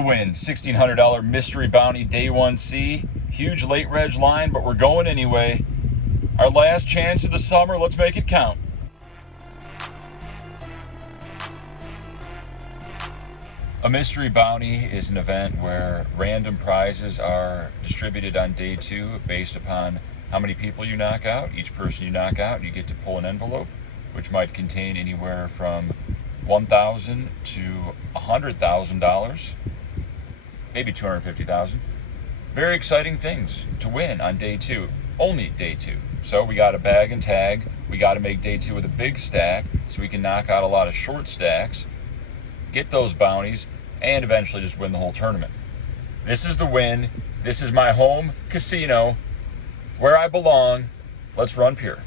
the Wynn, $1,600 mystery bounty day 1C. Huge late reg line, but we're going anyway. Our last chance of the summer, let's make it count. A mystery bounty is an event where random prizes are distributed on day 2 based upon how many people you knock out. Each person you knock out, you get to pull an envelope, which might contain anywhere from $1,000 to $100,000, maybe $250,000. Very exciting things to win on day 2, only day 2. So we got to bag and tag. We got to make day 2 with a big stack so we can knock out a lot of short stacks, get those bounties, and eventually just win the whole tournament. This is the Wynn. This is my home casino, where I belong. Let's run pure.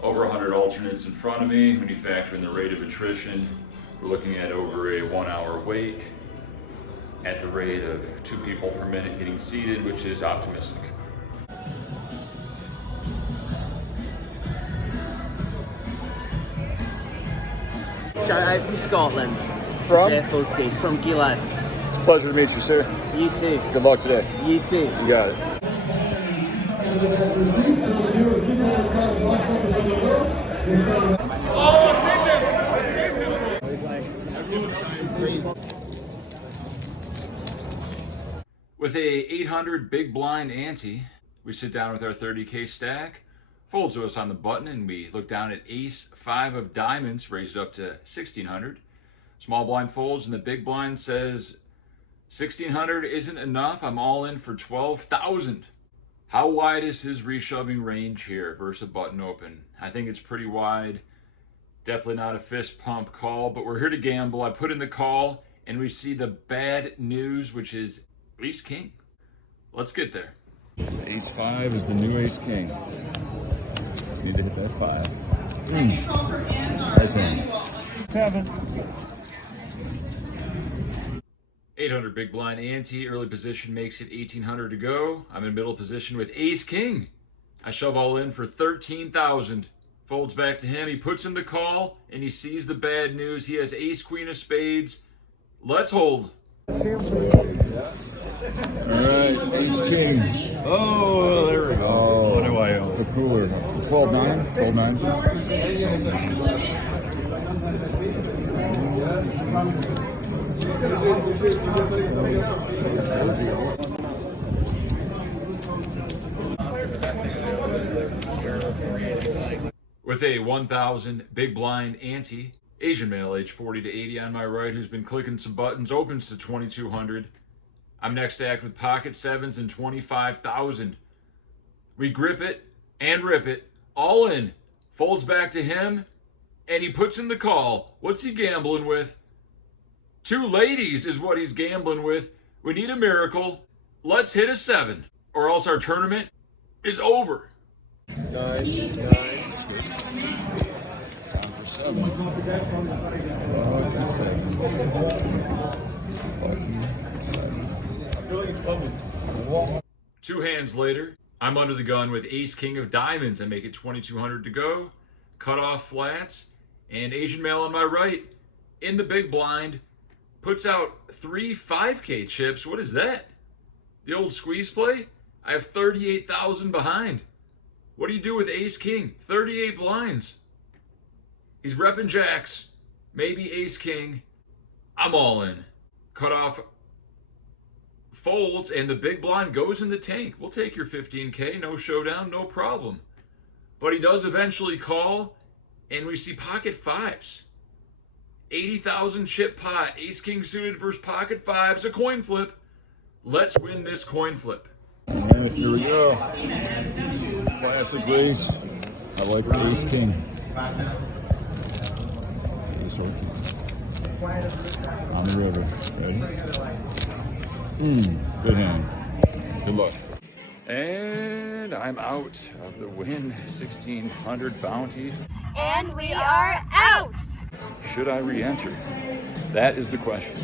Over 100 alternates in front of me. When you factor in the rate of attrition, we're looking at over a 1-hour wait at the rate of 2 people per minute getting seated, which is optimistic. Shout out from Scotland. From? Boski, from Gillard. It's a pleasure to meet you, sir. You too. Good luck today. You too. You got it. With a 800 big blind ante, we sit down with our 30K stack, folds to us on the button, and we look down at ace 5 of diamonds, raised up to 1600. Small blind folds, and the big blind says 1600 isn't enough. I'm all in for 12,000. How wide is his reshoving range here versus a button open? I think it's pretty wide. Definitely not a fist pump call, but we're here to gamble. I put in the call, and we see the bad news, which is ace king. Let's get there. Ace 5 is the new ace king. Just need to hit that 5. Nice hand. 7. 800 big blind ante, early position makes it 1800 to go. I'm in middle position with ace king. I shove all in for 13,000. Folds back to him, he puts in the call, and he sees the bad news. He has ace queen of spades. Let's hold. All right, ace king. Oh, there we go. Oh, what do I owe? The cooler. 12-9. 12-9. With a 1,000 big blind ante, Asian male age 40 to 80 on my right, who's been clicking some buttons, opens to 2,200. I'm next stacked with pocket 7s and 25,000. We grip it and rip it, all in. Folds back to him, and he puts in the call. What's he gambling with? 2 ladies is what he's gambling with. We need a miracle. Let's hit a 7, or else our tournament is over. 9. Time for 7. 2 hands later, I'm under the gun with ace king of diamonds. I make it 2,200 to go. Cut off flats, and Asian male on my right, in the big blind, puts out 3 5K chips. What is that? The old squeeze play? I have 38,000 behind. What do you do with ace king? 38 blinds. He's repping jacks. Maybe ace king. I'm all in. Cut off folds, and the big blind goes in the tank. We'll take your 15K. No showdown, no problem. But he does eventually call, and we see pocket 5s. 80,000 chip pot. Ace king suited versus pocket 5s. A coin flip. Let's win this coin flip. And here we go. Classic race. I like the ace king. Ace open. On the river. Ready? Good hand. Good luck. And I'm out of the Wynn 1600 bounty. And we are out! Should I re-enter? That is the question.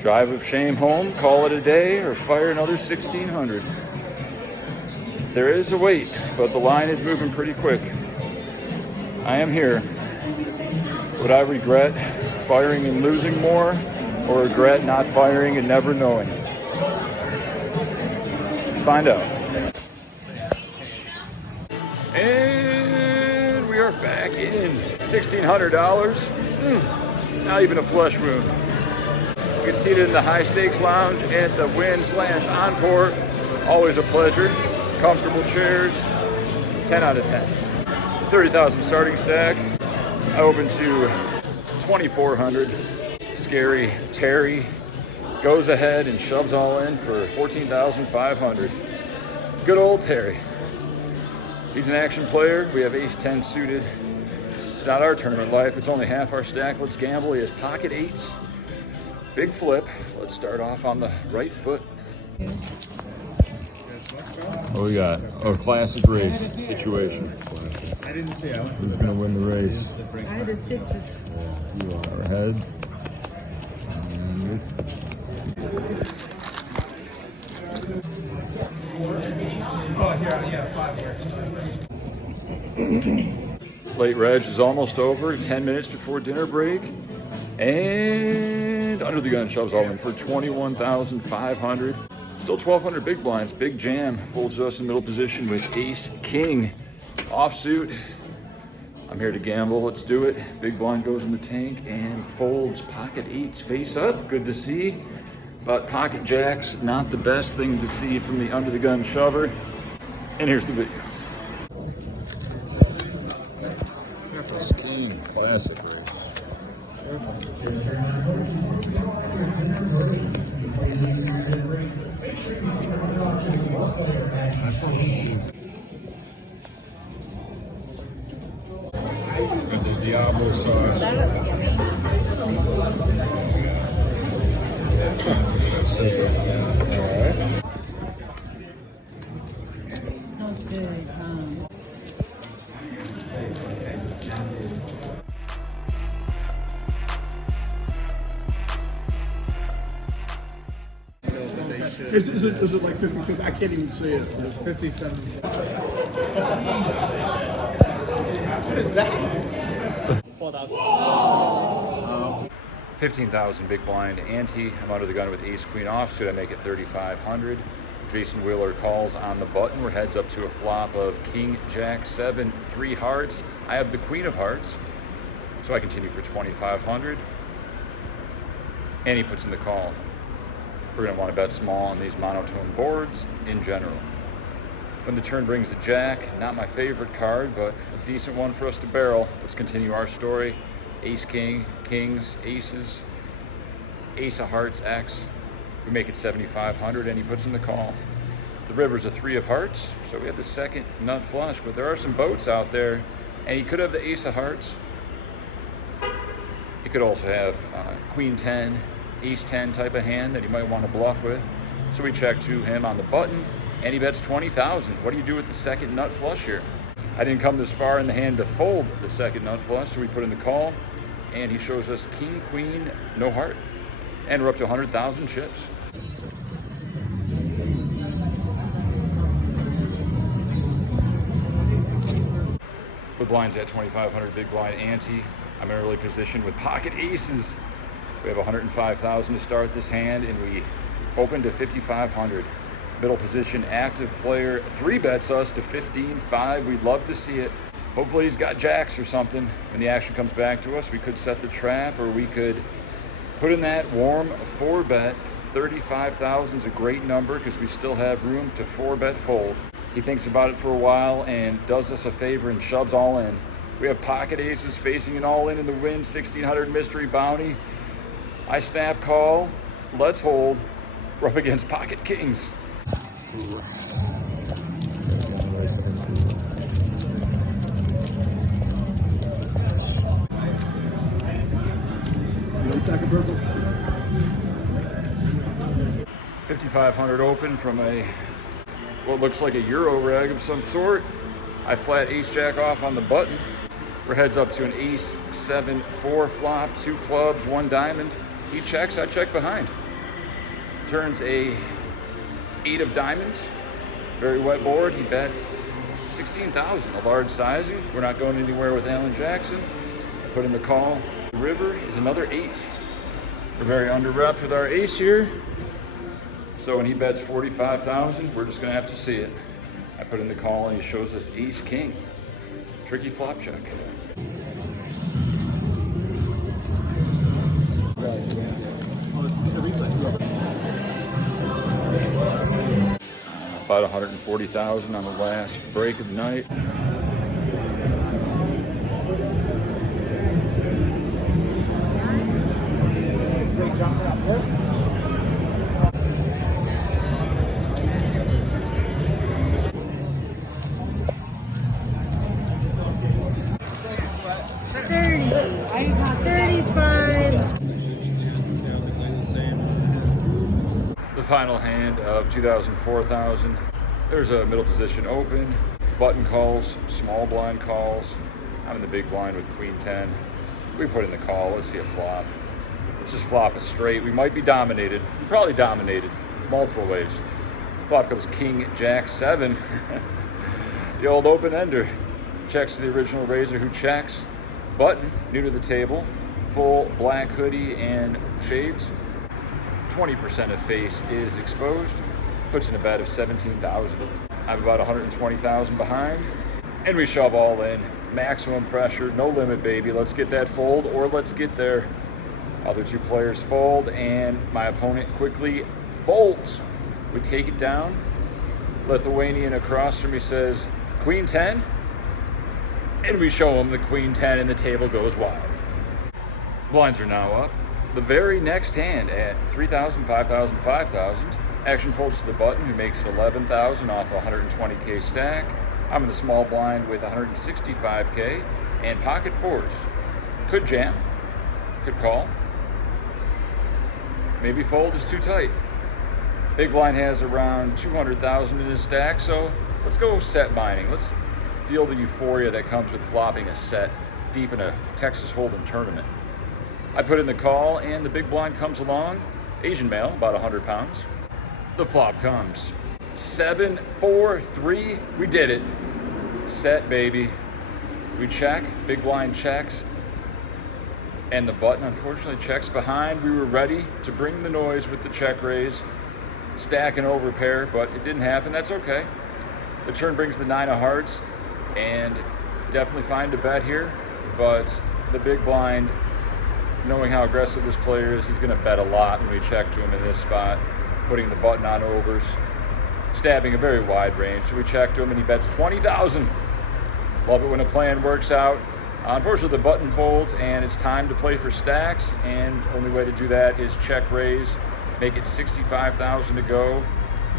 Drive of shame home, call it a day, or fire another 1600. There is a wait, but the line is moving pretty quick. I am here. Would I regret firing and losing more, or regret not firing and never knowing? Let's find out. And we are back in $1,600. Not even a flesh wound. Get seated in the high stakes lounge at the Wynn/Encore. Always a pleasure. Comfortable chairs. 10 out of 10. 30,000 starting stack. I open to 2,400. Scary Terry goes ahead and shoves all in for 14,500. Good old Terry. He's an action player. We have ace-10 suited. It's not our tournament life. It's only half our stack. Let's gamble. He has pocket eights. Big flip. Let's start off on the right foot. What we got? Oh, classic race situation. I didn't see it. Who's going to win the race? I had the sixes. You are ahead. Oh, yeah, 5 here. Late reg is almost over. 10 minutes before dinner break. And under the gun shoves all in for 21,500. Still 1,200 big blinds. Big jam folds us in middle position with ace king offsuit. I'm here to gamble. Let's do it. Big blind goes in the tank and folds pocket eights face up. Good to see. But pocket jacks, not the best thing to see from the under the gun shover. And here's the video. King classic race. Got the Diablo sauce. Smells good. Is it like 50? I can't even see it. It's 57. What is that? 15,000 big blind ante. I'm under the gun with ace queen offsuit. I make it 3,500. Jason Wheeler calls on the button. We're heads up to a flop of king, jack, 7, 3 hearts. I have the queen of hearts, so I continue for 2,500. And he puts in the call. We're going to want to bet small on these monotone boards in general. When the turn brings the jack, not my favorite card, but a decent one for us to barrel. Let's continue our story. Ace, king, kings, aces, ace of hearts, X. We make it 7,500 and he puts in the call. The river's a 3 of hearts, so we have the second nut flush, but there are some boats out there and he could have the ace of hearts. He could also have queen 10, ace 10 type of hand that he might want to bluff with. So we check to him on the button and he bets 20,000. What do you do with the second nut flush here? I didn't come this far in the hand to fold the second nut flush, so we put in the call and he shows us king, queen, no heart. And we're up to 100,000 chips. With blinds at 2,500 big blind ante, I'm in early position with pocket aces. We have 105,000 to start this hand and we open to 5,500. Middle position active player 3 bets us to 15.5. We'd love to see it. Hopefully he's got jacks or something. When the action comes back to us, we could set the trap or we could put in that warm 4 bet. 35,000 is a great number because we still have room to 4 bet fold. He thinks about it for a while and does us a favor and shoves all in. We have pocket aces facing an all in the Wynn 1600 mystery bounty. I snap call, let's hold. We're up against pocket kings. One stack of purples. 5,500 open from what looks like a Euro reg of some sort. I flat ace jack off on the button. We're heads up to an ace 7-4 flop, 2 clubs, 1 diamond. He checks, I check behind. Turns a 8 of diamonds. Very wet board. He bets 16,000, a large sizing. We're not going anywhere with Alan Jackson. I put in the call. The river is another 8. We're very under repped with our ace here. So when he bets 45,000, we're just gonna have to see it. I put in the call and he shows us ace king. Tricky flop check. About 140,000 on the last break of the night. The final hand of 4,000. There's a middle position open, button calls, small blind calls. I'm in the big blind with queen 10. We put in the call. Let's see a flop. Let's just flop a straight. We might be dominated. We're probably dominated multiple ways. Flop comes king jack 7. The old open ender. Checks to the original raiser who checks. Button, new to the table. Full black hoodie and shades. 20% of face is exposed. Puts in a bet of 17,000. I'm about 120,000 behind. And we shove all in. Maximum pressure, no limit, baby. Let's get that fold, or let's get there. Other 2 players fold, and my opponent quickly folds. We take it down. Lithuanian across from me says, queen 10. And we show him the queen 10, and the table goes wild. Blinds are now up. The very next hand at 3,000, 5,000, 5,000. Action folds to the button, who makes it 11,000 off a 120K stack. I'm in the small blind with 165K and pocket 4s. Could jam, could call. Maybe fold is too tight. Big blind has around 200,000 in his stack, so let's go set mining. Let's feel the euphoria that comes with flopping a set deep in a Texas Hold'em tournament. I put in the call, and the big blind comes along. Asian male, about 100 pounds. The flop comes. 7, 4, 3. We did it. Set, baby. We check. Big blind checks. And the button, unfortunately, checks behind. We were ready to bring the noise with the check raise. Stack and overpair, but it didn't happen. That's okay. The turn brings the 9 of hearts, and definitely find a bet here. But the big blind, knowing how aggressive this player is, he's going to bet a lot when we check to him in this spot, putting the button on overs, stabbing a very wide range. So we check to him, and he bets 20,000. Love it when a plan works out. Unfortunately, the button folds, and it's time to play for stacks, and only way to do that is check raise, make it 65,000 to go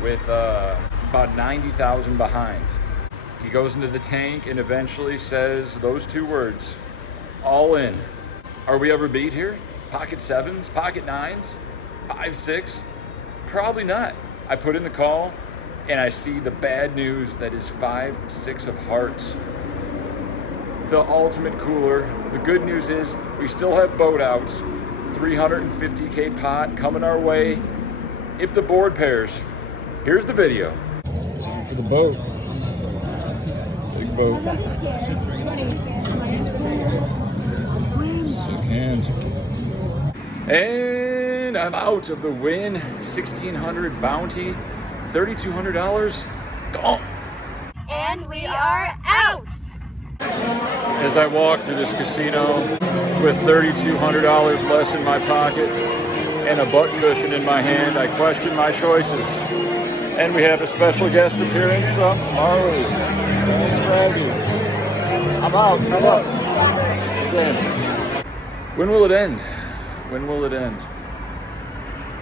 with about 90,000 behind. He goes into the tank and eventually says those 2 words, all in. Are we ever beat here? Pocket 7s, pocket 9s, 5, 6? Probably not. I put in the call, and I see the bad news that is 5, 6 of hearts. The ultimate cooler. The good news is we still have boat outs. 350K pot coming our way if the board pairs. Here's the video. For the boat. Big boat. Sick hand. And I'm out of the Wynn 1,600 bounty. $3,200 gone. And we are out. As I walk through this casino with $3,200 less in my pocket and a butt cushion in my hand, I question my choices. And we have a special guest appearance from Marle. Thanks for having me. I'm out. I'm up. When will it end? When will it end?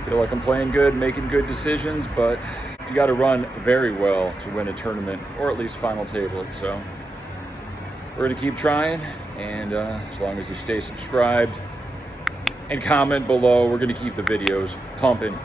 Feel like I'm playing good, making good decisions, but you got to run very well to win a tournament, or at least final table it. So we're going to keep trying, and as long as you stay subscribed and comment below, we're going to keep the videos pumping